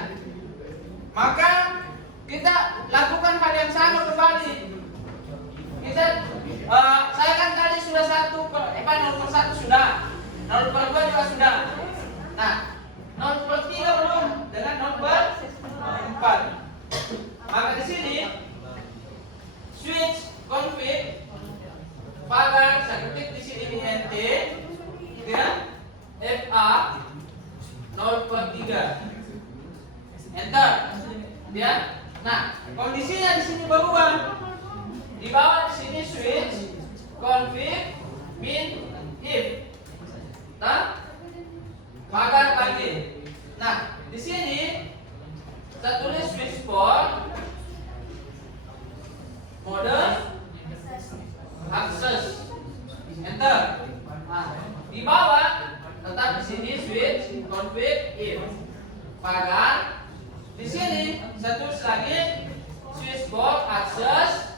Maka kita lakukan hal yang sama kembali. Kita saya kan tadi sudah 0/1 sudah, 0/2 juga sudah. Nah, 0/3 belum dengan 0/4. Maka di sini switch config pagar saya ketik di sini INT ya FA 0/3 enter ya. Nah, kondisinya di sini berubah. Di bawah di sini switch config min if. Nah, pagar lagi. Nah, di sini saya tulis switch port mode access enter. Nah, di bawah tetap di sini switch config if pagar. Di sini saya tulis lagi switch port access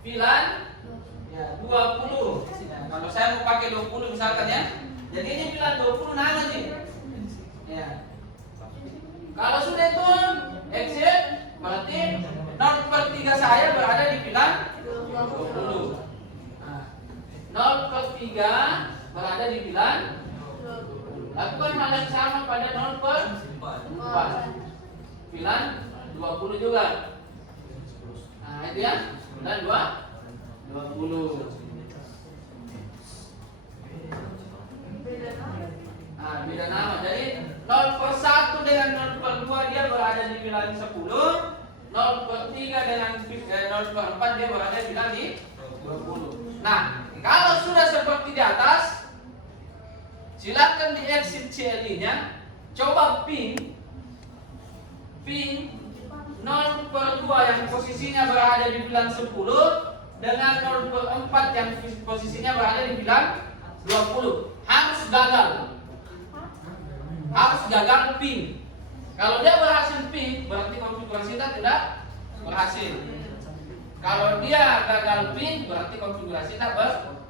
VLAN ya 20. Kalau saya mau pakai 20 misalkan ya. Jadi ini VLAN 20 nana nih. Ya. Kalau sudah itu exit berarti 0/3 saya berada di VLAN 20. Nah, 0/3 berada di VLAN. Lakukan hal yang sama pada 0/4. VLAN 20 juga. Nah, itu ya. Dan 20. Nah, beda nama. Jadi 0/1 dengan 0/2 dia berada di VLAN 10. 0/3 dengan 0/4 dia berada di VLAN 20. Nah, kalau sudah seperti di atas, silakan di exit CLI-nya, coba ping 0/2 yang posisinya berada di VLAN 10 dengan 0/4 yang posisinya berada di VLAN 20. Harus gagal ping. Kalau dia berhasil ping, berarti konfigurasi kita tidak berhasil. Kalau dia gagal ping, berarti konfigurasi kita berhasil.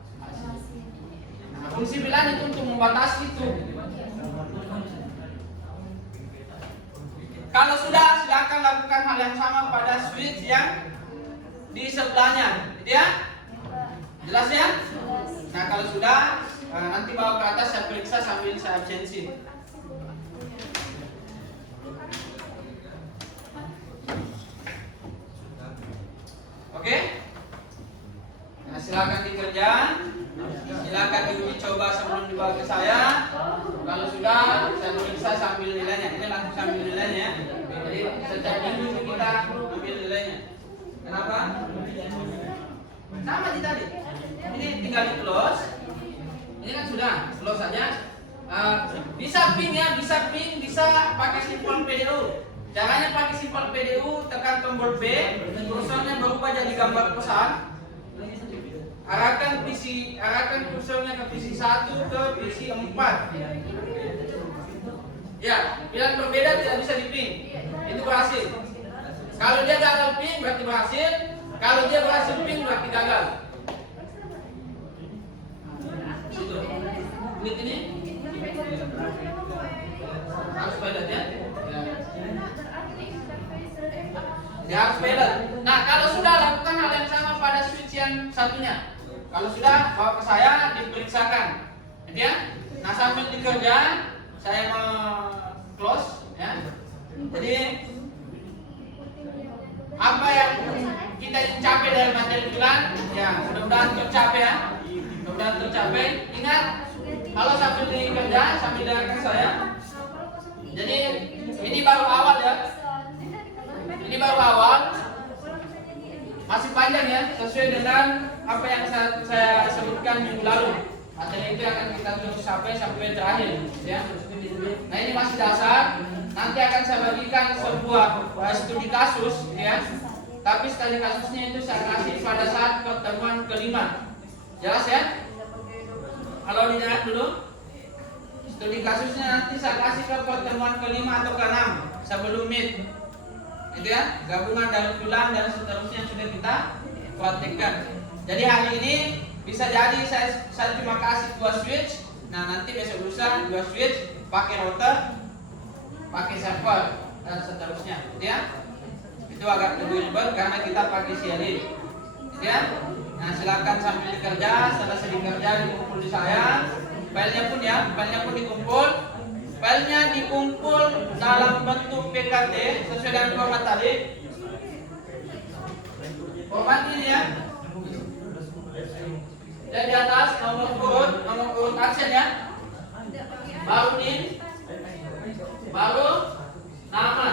Nah, fungsi VLAN itu untuk membatasi itu. Kalau sudah, silakan lakukan hal yang sama pada switch yang di sebelahnya, gitu ya? Jelas ya? Nah kalau sudah, nanti bawa ke atas saya periksa sambil saya absensi. Oke? Nah silakan dikerjakan, silakan diuji coba sebelum dibawa ke saya. Kalau sudah, saya periksa sambil nilainya. Ini langsung sambil nilainya. Jadi setiap minggu kita ambil nilainya. Kenapa? Sama di tadi. Ini tinggal di close. Ini kan sudah close saja. Bisa ping ya, bisa ping, bisa pakai simbol PDU. Caranya pakai simbol PDU, tekan tombol B, kursornya berubah jadi gambar pesan. Arahkan kursornya ke PC 1 ke PC 4. Ya, pilihan berbeda tidak bisa diping. Itu berhasil. Kalau dia gagal ping berarti berhasil. Kalau dia berhasil ping berarti gagal. Situ. Lihat ini. Harus pilot ya. Dia harus pilot. Nah, kalau sudah lakukan hal yang sama pada switch yang satunya. Kalau sudah bawa ke saya diperiksakan. Gitu ya. Nah, sambil dikerja saya mau close ya. Jadi apa yang kita capai dari materi bulan ya mudah-mudahan tercapai ya. Mudah-mudahan tercapai. Ingat kalau sambil dikerja sambil dengarkan saya. Jadi ini baru awal ya. Ini baru awal. Masih panjang ya sesuai dengan apa yang saya sebutkan minggu lalu. Materi itu akan kita terus sampai terakhir ya. Nah ini masih dasar. Nanti akan saya bagikan sebuah studi kasus ya. Tapi studi kasusnya itu saya kasih pada saat pertemuan kelima. Jelas ya? Kalau dilihat dulu studi kasusnya nanti saya kasih ke pertemuan kelima atau ke-6 sebelum meet. Gitu ya, gabungan dari tulang dan seterusnya sudah kita praktekkan. Jadi hari ini bisa jadi saya cuma kasih 2 switch. Nah nanti besok lusa 2 switch pakai router, pakai server dan seterusnya. Gitu ya. Itu agak lebih ribet karena kita pakai CLI. Gitu ya. Nah silakan sambil dikerja, selesai dikerja dikumpul di saya. Filenya pun dikumpul. Filenya dikumpul dalam bentuk PKT sesuai dengan format tadi. Format ini ya. Dan di atas nomor urut aksen ya. Baru ini, baru nama.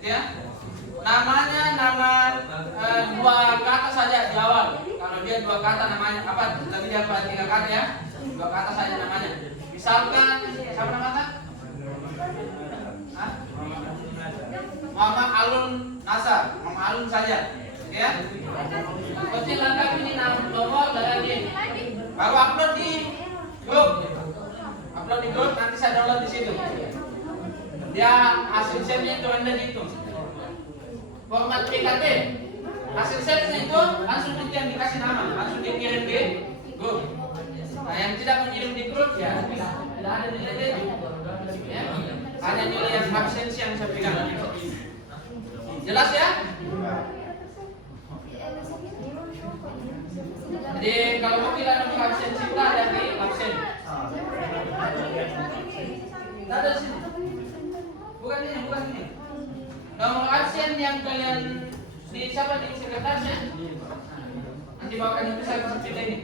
Gitu ya. Namanya nama 2 kata saja di awal. Kalau dia 2 kata namanya apa? Tapi dia 3 kata ya. 2 kata saja namanya. Misalkan siapa namanya? Muhammad Alun Nasar, Muhammad Alun saja, ya. Kemudian lengkap ini nomor dan ini. Baru upload di grup. Nanti saya download di situ. Dia hasil setnya itu Anda hitung. Format PKT. Hasil setnya itu langsung dikasih nama, langsung dikirim ke grup. Nah, yang tidak mengirim di grup ya tidak ada nilai ya. Hanya nilai yang absensi yang saya pegang. Jelas ya? Jadi kalau mau kita nomor absensi kita ada di absen. Ada di sini. Bukan ini. Nomor absen yang kalian di siapa di sekretarisnya? Nanti bawakan itu saya kasih ini.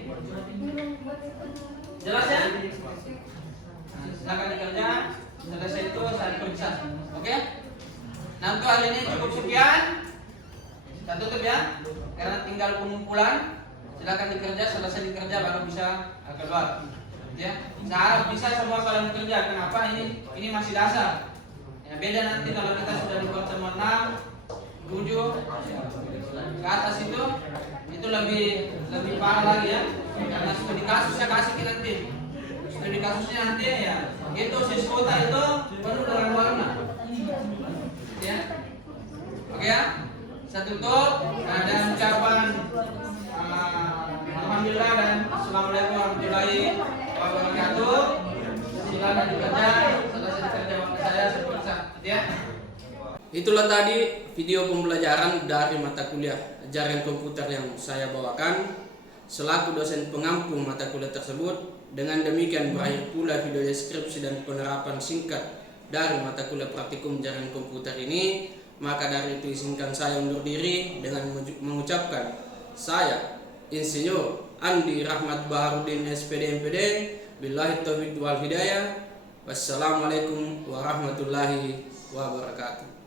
Jelas ya? Nah, silakan dikerja. Selesai itu saya periksa. Oke? Nah untuk hari ini cukup sekian. Kita tutup ya. Karena tinggal pengumpulan. Silakan dikerja. Selesai dikerja baru bisa keluar. Ya. Saya harap bisa semua kalian kerja. Kenapa? Ini masih dasar. Ya, beda nanti kalau kita sudah di pertemuan 6, 7 ke atas itu lebih parah lagi ya. Karena studi kasusnya kasih kita nanti. Studi kasusnya nanti ya itu siswota itu penuh dengan warna. Ya. Oke ya. Saya tutup dan ucapan alhamdulillah dan assalamualaikum warahmatullahi wabarakatuh. Silakan dikerja, selesai dikerja waktu saya seperti ya. Itulah tadi video pembelajaran dari mata kuliah jaringan komputer yang saya bawakan selaku dosen pengampu mata kuliah tersebut. Dengan demikian berakhir pula video deskripsi dan penerapan singkat dari mata kuliah praktikum jaringan komputer ini. Maka dari itu izinkan saya undur diri dengan mengucapkan saya Insinyur Andi Rahmat Baharudin SPD MPD. Billahi taufiq wal hidayah. Wassalamualaikum warahmatullahi wabarakatuh.